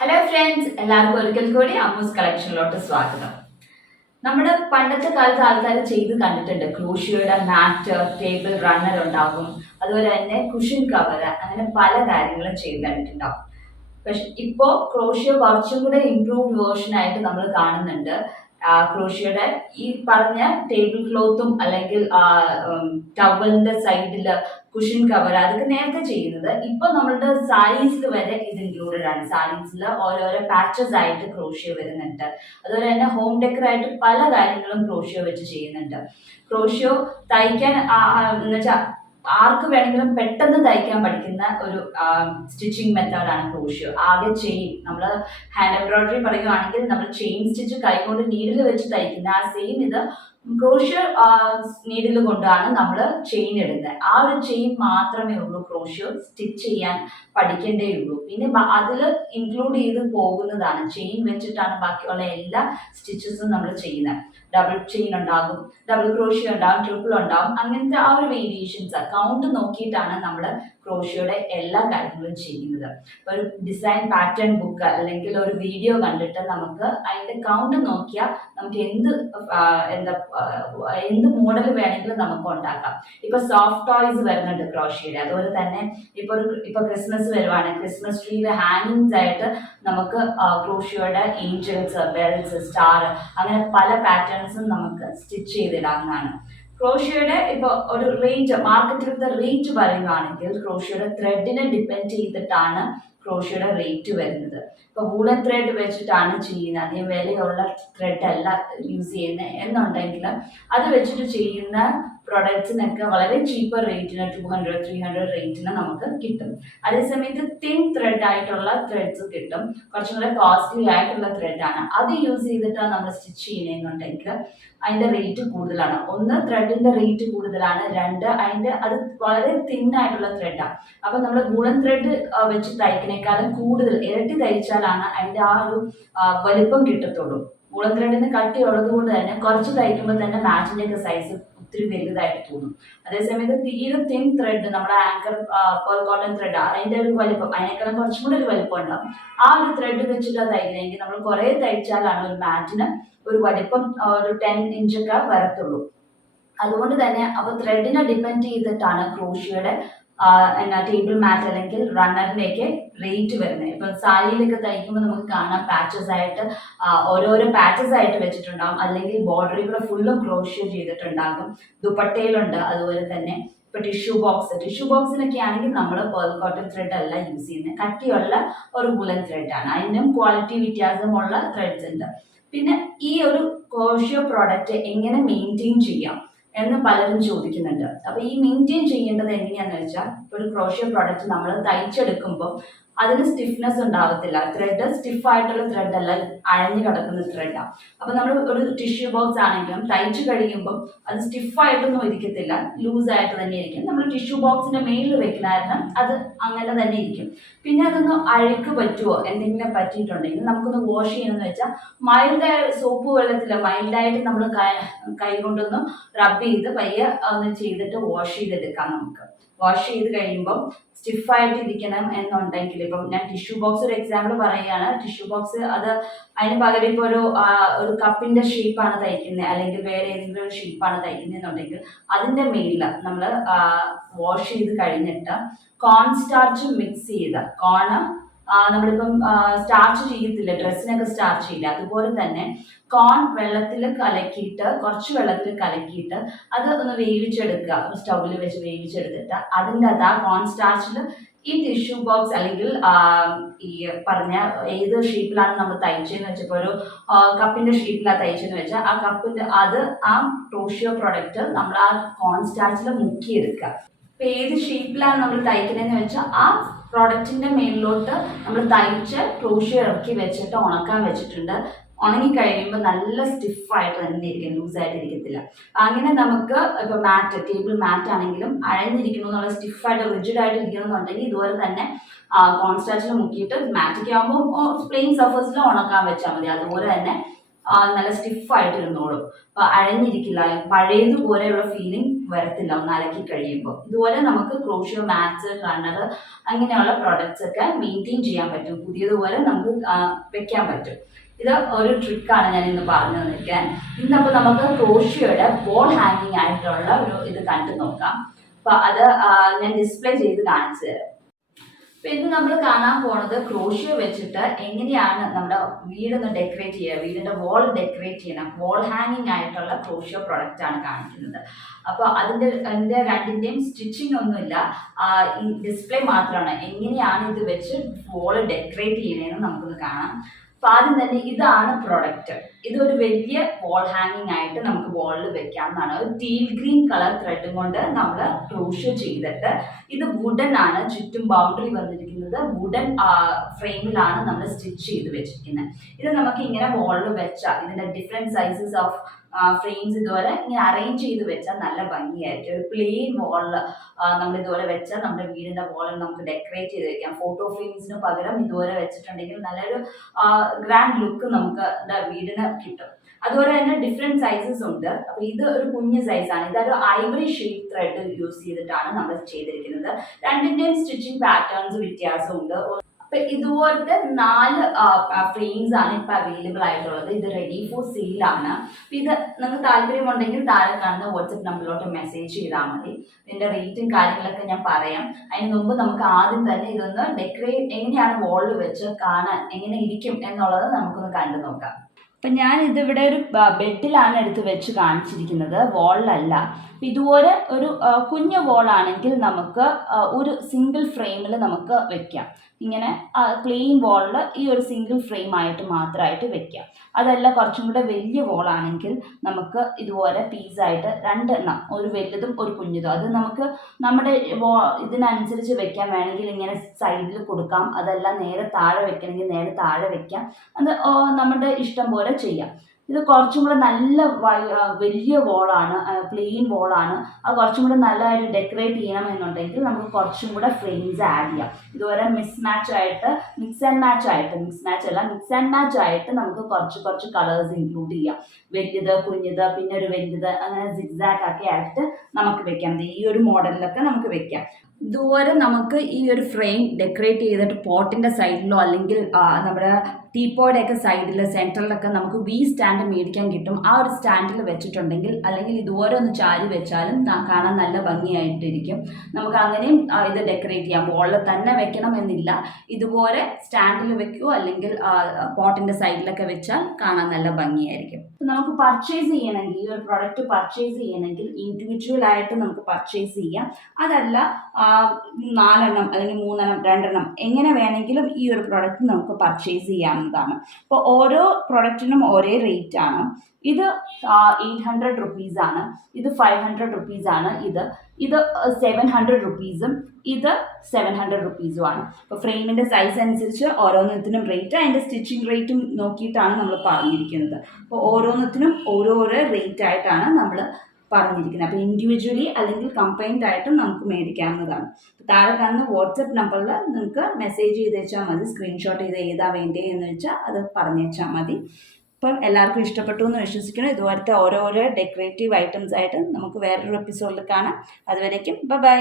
Hello friends, എല്ലാവർക്കും ഒരിക്കൽ കൂടി അമ്മൂസ് കളക്ഷനിലോട്ട് സ്വാഗതം. നമ്മുടെ പണ്ടത്തെ കാലത്ത് ആൾക്കാർ ചെയ്ത് കണ്ടിട്ടുണ്ട്. ക്രോഷിയോയുടെ മാറ്റ്, ടേബിൾ റണ്ണർ ഉണ്ടാകും, അതുപോലെ തന്നെ കുഷൻ കവർ, അങ്ങനെ പല കാര്യങ്ങളും ചെയ്ത് കണ്ടിട്ടുണ്ടാവും. പക്ഷെ ഇപ്പോൾ ക്രോഷിയോ കുറച്ചും കൂടെ ഇംപ്രൂവ്ഡ് വേർഷൻ ആയിട്ട് നമ്മൾ കാണുന്നുണ്ട്. ക്രോഷിയോയുടെ ഈ പറഞ്ഞ ടേബിൾ ക്ലോത്തും അല്ലെങ്കിൽ ടവലിന്റെ സൈഡില് കുഷൻ കവർ അതൊക്കെ നേരത്തെ ചെയ്യുന്നത്. ഇപ്പൊ നമ്മളുടെ സാരീസിൽ വരെ ഇത് ഇൻക്ലൂഡഡ് ആണ്. സാരീസിൽ ഓരോരോ പാച്ചസ് ആയിട്ട് ക്രോഷിയോ വരുന്നുണ്ട്. അതുപോലെ തന്നെ ഹോം ഡെക്കർ ആയിട്ട് പല കാര്യങ്ങളും ക്രോഷിയോ വെച്ച് ചെയ്യുന്നുണ്ട്. ക്രോഷിയോ തയ്ക്കാൻ എന്ന് വെച്ചാൽ ആർക്ക് വേണമെങ്കിലും പെട്ടെന്ന് തയ്ക്കാൻ പഠിക്കുന്ന ഒരു സ്റ്റിച്ചിങ് മെത്തേഡാണ് ക്രോഷിയോ. ആകെ ചെയിൻ, നമ്മൾ ഹാൻഡ് എംബ്രോയിഡറി പറയുകയാണെങ്കിൽ നമ്മൾ ചെയിൻ സ്റ്റിച്ച് കൈകൊണ്ട് നീഡിൽ വെച്ച് തയ്ക്കുന്ന ആ സെയിം ഇത് ക്രോഷിയോ നീഡിൽ കൊണ്ടാണ് നമ്മൾ ചെയിൻ ഇടുന്നത്. ആ ഒരു ചെയിൻ മാത്രമേ ഉള്ളൂ ക്രോഷിയോ സ്റ്റിച്ച് ചെയ്യാൻ പഠിക്കേണ്ടേ ഉള്ളൂ. പിന്നെ അതിൽ ഇൻക്ലൂഡ് ചെയ്ത് പോകുന്നതാണ് ചെയിൻ വെച്ചിട്ടാണ് ബാക്കിയുള്ള എല്ലാ സ്റ്റിച്ചസും നമ്മൾ ചെയ്യുന്നത്. ഡബിൾ ചെയിൻ ഉണ്ടാകും, ഡബിൾ ക്രോഷിയോ ഉണ്ടാകും, ട്രിപ്പിൾ ഉണ്ടാകും. അങ്ങനത്തെ ആ ഒരു വേരിയേഷൻസ് കൗണ്ട് നോക്കിയിട്ടാണ് നമ്മൾ ക്രോഷിയോയുടെ എല്ലാ കാര്യങ്ങളും ചെയ്യുന്നത്. ഒരു ഡിസൈൻ പാറ്റേൺ ബുക്ക് അല്ലെങ്കിൽ ഒരു വീഡിയോ കണ്ടിട്ട് നമുക്ക് അതിന്റെ കൗണ്ട് നോക്കിയാൽ നമുക്ക് എന്ത് മോഡൽ വേണമെങ്കിലും നമുക്ക് ഉണ്ടാക്കാം. ഇപ്പൊ സോഫ്റ്റ് ടോയ്സ് വരുന്നുണ്ട് ക്രോഷിയുടെ. അതുപോലെ തന്നെ ഇപ്പൊ ക്രിസ്മസ് വരുവാണ്, ക്രിസ്മസ് ട്രീയിലെ ഹാങ്ങിങ്സ് ആയിട്ട് നമുക്ക് ക്രോഷിയോയുടെ ഏഞ്ചൽസ്, ബെൽസ്, സ്റ്റാർ, അങ്ങനെ പല പാറ്റേൺസും നമുക്ക് സ്റ്റിച്ച് ചെയ്തിടാവുന്നതാണ്. ക്രോഷിയോയുടെ ഇപ്പോൾ ഒരു റേറ്റ്, മാർക്കറ്റിലത്തെ റേറ്റ് പറയുകയാണെങ്കിൽ ക്രോഷിയോയുടെ ത്രെഡിനെ ഡിപ്പെൻഡ് ചെയ്തിട്ടാണ് ക്രോഷിയോയുടെ റേറ്റ് വരുന്നത്. ഇപ്പൊ വൂളൻ ത്രെഡ് വെച്ചിട്ടാണ് ചെയ്യുന്നത്, അധികം വിലയുള്ള ത്രെഡ് അല്ല യൂസ് ചെയ്യുന്നത് എന്നുണ്ടെങ്കിൽ അത് വെച്ചിട്ട് ചെയ്യുന്ന പ്രൊഡക്ട്സിനൊക്കെ വളരെ ചീപ്പർ റേറ്റിന് 200-300 റേറ്റിന് നമുക്ക് കിട്ടും. അതേസമയത്ത് തിൻ ത്രെഡ് ആയിട്ടുള്ള ത്രെഡ്സ് കിട്ടും, കുറച്ചും കൂടെ കോസ്റ്റ്ലി ആയിട്ടുള്ള ത്രെഡാണ്. അത് യൂസ് ചെയ്തിട്ടാണ് നമ്മൾ സ്റ്റിച്ച് ചെയ്യുന്നതെന്നുണ്ടെങ്കിൽ അതിന്റെ റേറ്റ് കൂടുതലാണ്. ഒന്ന്, ത്രെഡിന്റെ റേറ്റ് കൂടുതലാണ്. രണ്ട്, അത് വളരെ തിൻ ആയിട്ടുള്ള ത്രെഡാണ്. അപ്പൊ നമ്മൾ വൂളൻ ത്രെഡ് വെച്ച് തയ്ക്കുന്നേക്കാളും കൂടുതൽ ഇരട്ടി തയ്ച്ചാലാണ് അതിന്റെ ആ ഒരു വലിപ്പം കിട്ടത്തുള്ളൂ. വൂളൻ ത്രെഡിന് കട്ടിയുള്ളത് കൊണ്ട് തന്നെ കുറച്ച് തയ്ക്കുമ്പോൾ തന്നെ മാച്ചിന്റെ ഒക്കെ സൈസ് ഒത്തിരി വലുതായിട്ട് തോന്നും. അതേസമയത്ത് തീരെ തിൻ ത്രെഡ്, നമ്മുടെ ആങ്കർ പേൾ കോട്ടൺ ത്രെഡ്, അതിന്റെ ഒരു വലിപ്പം അതിനേക്കാളും കുറച്ചും കൂടെ ഒരു വലിപ്പം ഉണ്ടാവും. ആ ഒരു ത്രെഡ് വെച്ചിട്ട് തയ്ക്കണമെങ്കിൽ നമ്മൾ കുറെ തയ്ച്ചാലാണ് ഒരു മാറ്റിന് ഒരു വലിപ്പം ഒരു 10 ഇഞ്ചൊക്കെ വരത്തുള്ളൂ. അതുകൊണ്ട് തന്നെ അപ്പൊ ത്രെഡിനെ ഡിപ്പെൻഡ് ചെയ്തിട്ടാണ് ക്രോഷിയോയുടെ ടേബിൾ മാറ്റ് അല്ലെങ്കിൽ റണ്ണറിലേക്ക് റേറ്റ് വരുന്നത്. ഇപ്പം സാരിയിലൊക്കെ തയ്ക്കുമ്പോൾ നമുക്ക് കാണാം പാച്ചസ് ആയിട്ട് ഓരോരോ പാച്ചസ് ആയിട്ട് വെച്ചിട്ടുണ്ടാകും, അല്ലെങ്കിൽ ബോർഡറിൽ ഫുള്ളും ക്രോഷിയോ ചെയ്തിട്ടുണ്ടാകും. ദുപ്പട്ടയിലുണ്ട്. അതുപോലെ തന്നെ ഇപ്പൊ ടിഷ്യൂ ബോക്സിനൊക്കെ ആണെങ്കിൽ നമ്മൾ പേൾ കോട്ടൺ ത്രെഡ് അല്ല യൂസ് ചെയ്യുന്നത്, കട്ടിയുള്ള ഒരു വുളൻ ത്രെഡാണ്. അതിനും ക്വാളിറ്റി വ്യത്യാസമുള്ള ത്രെഡ്സ് ഉണ്ട്. പിന്നെ ഈ ഒരു ക്രോഷിയോ പ്രോഡക്റ്റ് എങ്ങനെ മെയിൻറ്റെയിൻ ചെയ്യാം എന്ന് പലരും ചോദിക്കുന്നുണ്ട്. അപ്പൊ ഈ മെയിൻറ്റെയിൻ ചെയ്യേണ്ടത് എങ്ങനെയാന്ന് വെച്ചാൽ, ഒരു ക്രോഷിയോ പ്രോഡക്റ്റ് നമ്മൾ തയ്ച്ചെടുക്കുമ്പോൾ അതിന് സ്റ്റിഫ്നെസ് ഉണ്ടാവത്തില്ല. ത്രെഡ് സ്റ്റിഫായിട്ടുള്ള ത്രെഡ് അല്ല, അഴഞ്ഞു കിടക്കുന്ന ത്രെഡാണ്. അപ്പൊ നമ്മൾ ഒരു ടിഷ്യൂ ബോക്സ് ആണെങ്കിലും തയ്ച്ചു കഴിയുമ്പോൾ അത് സ്റ്റിഫായിട്ടൊന്നും ഇരിക്കത്തില്ല, ലൂസായിട്ട് തന്നെ ഇരിക്കും. നമ്മൾ ടിഷ്യൂ ബോക്സിന്റെ മേലിൽ വെക്കുന്ന അത് അങ്ങനെ തന്നെ ഇരിക്കും. പിന്നെ അതൊന്ന് അഴുക്ക് പറ്റുമോ, എന്തെങ്കിലും പറ്റിയിട്ടുണ്ടെങ്കിൽ നമുക്കൊന്ന് വാഷ് ചെയ്യണമെന്ന് വെച്ചാൽ മൈൽഡായ സോപ്പ് വെള്ളത്തിൽ മൈൽഡായിട്ട് നമ്മൾ കൈ കൊണ്ടൊന്ന് റബ്ബ് ചെയ്ത് പയ്യെ ഒന്ന് ചെയ്തിട്ട് വാഷ് ചെയ്തെടുക്കാം. നമുക്ക് വാഷ് ചെയ്ത് കഴിയുമ്പോൾ സ്റ്റിഫായിട്ട് ഇരിക്കണം എന്നുണ്ടെങ്കിൽ, ഇപ്പം ഞാൻ ടിഷ്യൂ ബോക്സ് ഒരു എക്സാമ്പിൾ പറയുകയാണ്. ടിഷ്യൂ ബോക്സ് അതിന് പകരം ഇപ്പോൾ ഒരു കപ്പിന്റെ ഷേപ്പാണ് തയ്ക്കുന്നത്, അല്ലെങ്കിൽ വേറെ ഏതെങ്കിലും ഒരു ഷേപ്പാണ് തയ്ക്കുന്നതെന്നുണ്ടെങ്കിൽ അതിന്റെ മേലിൽ നമ്മൾ വാഷ് ചെയ്ത് കഴിഞ്ഞിട്ട് കോൺ സ്റ്റാർച്ച് മിക്സ് ചെയ്ത്, നമ്മളിപ്പം സ്റ്റാർച്ച് ചെയ്യത്തില്ല, ഡ്രസ്സിനൊക്കെ സ്റ്റാർച്ച് ചെയ്യില്ല, അതുപോലെ തന്നെ കോൺ കുറച്ച് വെള്ളത്തിൽ കലക്കിയിട്ട് അത് ഒന്ന് വേവിച്ചെടുക്കുക. സ്റ്റൗവിൽ വെച്ച് വേവിച്ചെടുത്തിട്ട് അതിൻ്റെ ആ കോൺ സ്റ്റാർച്ചിൽ ഈ ടിഷ്യൂ ബോക്സ് അല്ലെങ്കിൽ ഈ പറഞ്ഞ ഏത് ഷേപ്പിലാണ് നമ്മൾ തയ്ച്ചതെന്ന് വെച്ചപ്പോൾ ഒരു കപ്പിന്റെ ഷേപ്പിലാണ് തയ്ച്ചതെന്ന് വെച്ചാൽ ആ കപ്പിന്റെ ആ ക്രോഷിയോ പ്രൊഡക്റ്റ് നമ്മൾ ആ കോൺ സ്റ്റാർച്ചിൽ മുക്കിയെടുക്കുക. ഇപ്പൊ ഏത് ഷേപ്പിലാണ് നമ്മൾ തയ്ക്കുന്നതെന്ന് വെച്ചാൽ ആ പ്രോഡക്റ്റിന്റെ മേലിലോട്ട് നമ്മൾ തയ്ച്ച് ക്രോഷിയോ ഇറക്കി വെച്ചിട്ട് ഉണക്കാൻ വെച്ചിട്ടുണ്ട്. ഉണങ്ങി കഴിയുമ്പോൾ നല്ല സ്റ്റിഫായിട്ട് തന്നെ ഇരിക്കും, ലൂസായിട്ട് ഇരിക്കത്തില്ല. അങ്ങനെ നമുക്ക് ഇപ്പൊ ടേബിൾ മാറ്റ് ആണെങ്കിലും അഴഞ്ഞിരിക്കണം എന്നുള്ള സ്റ്റിഫായിട്ട് റിജിഡായിട്ട് ഇരിക്കണം എന്നുണ്ടെങ്കിൽ ഇതുപോലെ തന്നെ കോൺസ്റ്റാച്ചിൽ മുക്കിയിട്ട് മാറ്റൊക്കെ ആകുമ്പോൾ പ്ലെയിൻ സർഫേസിൽ ഉണക്കാൻ വെച്ചാൽ മതി. അതുപോലെ തന്നെ നല്ല സ്റ്റിഫായിട്ട് ഇരുന്നോളും. അപ്പോൾ അഴഞ്ഞിരിക്കില്ല, പഴയതുപോലെയുള്ള ഫീലിംഗ് വരത്തില്ല ഒന്ന് അലക്കി കഴിയുമ്പോൾ. ഇതുപോലെ നമുക്ക് ക്രോഷ്യോ മാറ്റ്സ്, റണ്ണർ അങ്ങനെയുള്ള പ്രോഡക്റ്റ്സ് ഒക്കെ മെയിൻറ്റെയിൻ ചെയ്യാൻ പറ്റും, പുതിയതുപോലെ നമുക്ക് വെക്കാൻ പറ്റും. ഇത് ഒരു ട്രിക്കാണ് ഞാൻ ഇന്ന് പറഞ്ഞു തന്നിരിക്കാൻ. ഇന്നപ്പോൾ നമുക്ക് ക്രോഷ്യോയുടെ വോൾ ഹാങ്ങിങ് ആയിട്ടുള്ള ഒരു ഇത് കണ്ടു നോക്കാം. അപ്പോൾ അത് ഞാൻ ഡിസ്പ്ലേ ചെയ്ത് കാണിച്ചു തരാം. അപ്പോൾ ഇന്ന് നമ്മൾ കാണാൻ പോണത് ക്രോഷ്യോ വെച്ചിട്ട് എങ്ങനെയാണ് നമ്മുടെ വീടൊന്ന് ഡെക്കറേറ്റ് ചെയ്യുക, വീടിൻ്റെ വോൾ ഡെക്കറേറ്റ് ചെയ്യണം, വോൾ ഹാങ്ങിങ് ആയിട്ടുള്ള ക്രോഷ്യോ പ്രൊഡക്റ്റ് ആണ് കാണിക്കുന്നത്. അപ്പോൾ അതിൻ്റെ രണ്ടിൻ്റെയും സ്റ്റിച്ചിങ് ഒന്നുമില്ല, ഈ ഡിസ്പ്ലേ മാത്രമാണ്. എങ്ങനെയാണ് ഇത് വെച്ച് വോൾ ഡെക്കറേറ്റ് ചെയ്യണമെന്ന് നമുക്കൊന്ന് കാണാം. അപ്പോൾ ആദ്യം തന്നെ ഇതാണ് പ്രൊഡക്റ്റ്. ഇതൊരു വലിയ വോൾ ഹാങ്ങിങ് ആയിട്ട് നമുക്ക് വോളിൽ വെക്കാവുന്നതാണ്. ഒരു ടീൽ ഗ്രീൻ കളർ ത്രെഡും കൊണ്ട് നമ്മൾ ക്രോഷ്യോ ചെയ്തിട്ട്, ഇത് വുഡൻ ആണ്, ചുറ്റും ബൗണ്ടറി വന്നിരിക്കുന്നത് വുഡൻ ഫ്രെയിമിലാണ് നമ്മൾ സ്റ്റിച്ച് ചെയ്ത് വെച്ചിരിക്കുന്നത്. ഇത് നമുക്ക് ഇങ്ങനെ വോളിൽ വെച്ചാൽ, ഇതിൻ്റെ ഡിഫറെൻറ്റ് സൈസസ് ഓഫ് ഫ്രെയിംസ് ഇതുപോലെ ഇങ്ങനെ അറേഞ്ച് ചെയ്ത് വെച്ചാൽ നല്ല ഭംഗിയായിരിക്കും. ഒരു പ്ലെയിൻ വോളിൽ നമ്മൾ ഇതുപോലെ വെച്ചാൽ നമ്മുടെ വീടിൻ്റെ വോളിൽ നമുക്ക് ഡെക്കറേറ്റ് ചെയ്ത് വെക്കാം. ഫോട്ടോ ഫ്രെയിംസിന് പകരം ഇതുപോലെ വെച്ചിട്ടുണ്ടെങ്കിൽ നല്ലൊരു ഗ്രാൻഡ് ലുക്ക് നമുക്ക് വീടിന് കിട്ടും. അതുപോലെ തന്നെ ഡിഫറെൻറ്റ് സൈസസ് ഉണ്ട്. അപ്പോൾ ഇത് ഒരു കുഞ്ഞ് സൈസാണ്. ഇതൊരു ഐവറി ഷെയ്ഡ് ത്രെഡ് യൂസ് ചെയ്തിട്ടാണ് നമ്മൾ ചെയ്തിരിക്കുന്നത്. രണ്ടിൻ്റെയും സ്റ്റിച്ചിങ് പാറ്റേൺസ് വ്യത്യാസമുണ്ട്. അപ്പൊ ഇതുപോലത്തെ 4 ഫ്രെയിംസ് ആണ് ഇപ്പൊ അവൈലബിൾ ആയിട്ടുള്ളത്. ഇത് റെഡി ഫോർ സെയിലാണ്. ഇത് നിങ്ങൾക്ക് താല്പര്യമുണ്ടെങ്കിൽ താഴെ കാണുന്ന വാട്സപ്പ് നമ്പറിലോട്ട് മെസ്സേജ് ചെയ്താൽ മതി. ഇതിന്റെ റേറ്റും കാര്യങ്ങളൊക്കെ ഞാൻ പറയാം. അതിന് മുമ്പ് നമുക്ക് ആദ്യം തന്നെ ഇതൊന്ന് ഡെക്കറേറ്റ് എങ്ങനെയാണ് വോളിൽ വെച്ച് കാണാൻ എങ്ങനെ ഇരിക്കും എന്നുള്ളത് നമുക്കൊന്ന് കണ്ടു നോക്കാം. അപ്പം ഞാൻ ഇതിവിടെ ഒരു ബെഡിലാണ് എടുത്ത് വെച്ച് കാണിച്ചിരിക്കുന്നത്, വോളിലല്ല. ഇതുപോലെ ഒരു കുഞ്ഞു വോളാണെങ്കിൽ നമുക്ക് ഒരു സിംഗിൾ ഫ്രെയിമിൽ നമുക്ക് വെക്കാം. ഇങ്ങനെ പ്ലെയിൻ വോളിൽ ഈ ഒരു സിംഗിൾ ഫ്രെയിം ആയിട്ട് മാത്രമായിട്ട് വെക്കാം. അതല്ല കുറച്ചും കൂടെ വലിയ വോളാണെങ്കിൽ നമുക്ക് ഇതുപോലെ പീസായിട്ട് 2 എണ്ണം, ഒരു വലുതും ഒരു കുഞ്ഞതും, അത് നമുക്ക് നമ്മുടെ ഇതിനനുസരിച്ച് വെക്കാൻ വേണമെങ്കിൽ ഇങ്ങനെ സൈഡിൽ കൊടുക്കാം. അതല്ല നേരെ താഴെ വെക്കണമെങ്കിൽ നേരെ താഴെ വെക്കാം. അത് നമ്മുടെ ഇഷ്ടം പോലെ ചെയ്യാം. ഇത് കുറച്ചും കൂടെ നല്ല വലിയ വോളാണ്, പ്ലെയിൻ വോളാണ്. അത് കുറച്ചും കൂടെ നല്ലതായിട്ട് ഡെക്കറേറ്റ് ചെയ്യണമെന്നുണ്ടെങ്കിൽ നമുക്ക് കുറച്ചും കൂടെ ഫ്രെയിംസ് ആഡ് ചെയ്യാം. ഇതുപോലെ മിക്സ് ആൻഡ് മാച്ച് ആയിട്ട് നമുക്ക് കുറച്ച് കളേഴ്സ് ഇൻക്ലൂഡ് ചെയ്യാം. വലുത്, കുഞ്ഞത്, പിന്നെ ഒരു വലുത്, അങ്ങനെ സിഗ്സാഗ് ഒക്കെ ആയിട്ട് നമുക്ക് വെക്കാം. ഈ ഒരു മോഡലിലൊക്കെ നമുക്ക് വെക്കാം. ഇതുപോലെ നമുക്ക് ഈ ഒരു ഫ്രെയിം ഡെക്കറേറ്റ് ചെയ്തിട്ട് പോട്ടിൻ്റെ സൈഡിലോ അല്ലെങ്കിൽ നമ്മുടെ ടീപ്പോയുടെയൊക്കെ സൈഡിൽ സെൻറ്ററിലൊക്കെ നമുക്ക് വി സ്റ്റാൻഡ് മേടിക്കാൻ കിട്ടും. ആ ഒരു സ്റ്റാൻഡിൽ വെച്ചിട്ടുണ്ടെങ്കിൽ, അല്ലെങ്കിൽ ഇതുപോലെ ഒന്ന് ചാരി വെച്ചാലും കാണാൻ നല്ല ഭംഗിയായിട്ടിരിക്കും. നമുക്ക് അങ്ങനെയും ഇത് ഡെക്കറേറ്റ് ചെയ്യാം. വോളിൽ തന്നെ വെക്കണം എന്നില്ല, ഇതുപോലെ സ്റ്റാൻഡിൽ വെക്കുകയോ അല്ലെങ്കിൽ പോട്ടിൻ്റെ സൈഡിലൊക്കെ വെച്ചാൽ കാണാൻ നല്ല ഭംഗിയായിരിക്കും. നമുക്ക് പർച്ചേസ് ചെയ്യണമെങ്കിൽ, ഈ ഒരു പ്രൊഡക്റ്റ് പർച്ചേസ് ചെയ്യണമെങ്കിൽ ഇൻഡിവിജ്വൽ ആയിട്ട് നമുക്ക് പർച്ചേസ് ചെയ്യാം. അതല്ല 4 എണ്ണം അല്ലെങ്കിൽ 3 എണ്ണം 2 എണ്ണം എങ്ങനെ വേണമെങ്കിലും ഈ ഒരു പ്രൊഡക്റ്റ് നമുക്ക് പർച്ചേസ് ചെയ്യാവുന്നതാണ്. അപ്പോൾ ഓരോ പ്രൊഡക്റ്റിനും ഒരേ റേറ്റ് ആണ്. ഇത് 800 റുപ്പീസാണ്, ഇത് 500 റുപ്പീസാണ്, ഇത് 700 റുപ്പീസും ഇത് 700 റുപ്പീസുമാണ്. അപ്പോൾ ഫ്രെയിമിൻ്റെ സൈസ് അനുസരിച്ച് ഓരോന്നിനും റേറ്റ്, അതിൻ്റെ സ്റ്റിച്ചിങ് റേറ്റും നോക്കിയിട്ടാണ് നമ്മൾ പറഞ്ഞിരിക്കുന്നത്. അപ്പോൾ ഓരോന്നിനും ഓരോരോ റേറ്റ് ആയിട്ടാണ് നമ്മൾ പറഞ്ഞിരിക്കുന്നത്. അപ്പോൾ ഇൻഡിവിജ്വലി അല്ലെങ്കിൽ കമ്പൈൻഡ് ആയിട്ടും നമുക്ക് മേടിക്കാവുന്നതാണ്. താഴെ കാണുന്ന വാട്സപ്പ് നമ്പറിൽ നിങ്ങൾക്ക് മെസ്സേജ് ചെയ്തേച്ചാൽ മതി. സ്ക്രീൻഷോട്ട് ചെയ്ത് ഏതാ വേണ്ടേ എന്ന് വെച്ചാൽ അത് പറഞ്ഞേച്ചാൽ മതി. അപ്പം എല്ലാവർക്കും ഇഷ്ടപ്പെട്ടു എന്ന് വിശ്വസിക്കുന്നു. ഇതുപോലത്തെ ഓരോരോ ഡെക്കറേറ്റീവ് ഐറ്റംസ് ആയിട്ട് നമുക്ക് വേറൊരു എപ്പിസോഡിൽ കാണാം. അതുവരേക്കും ബൈ.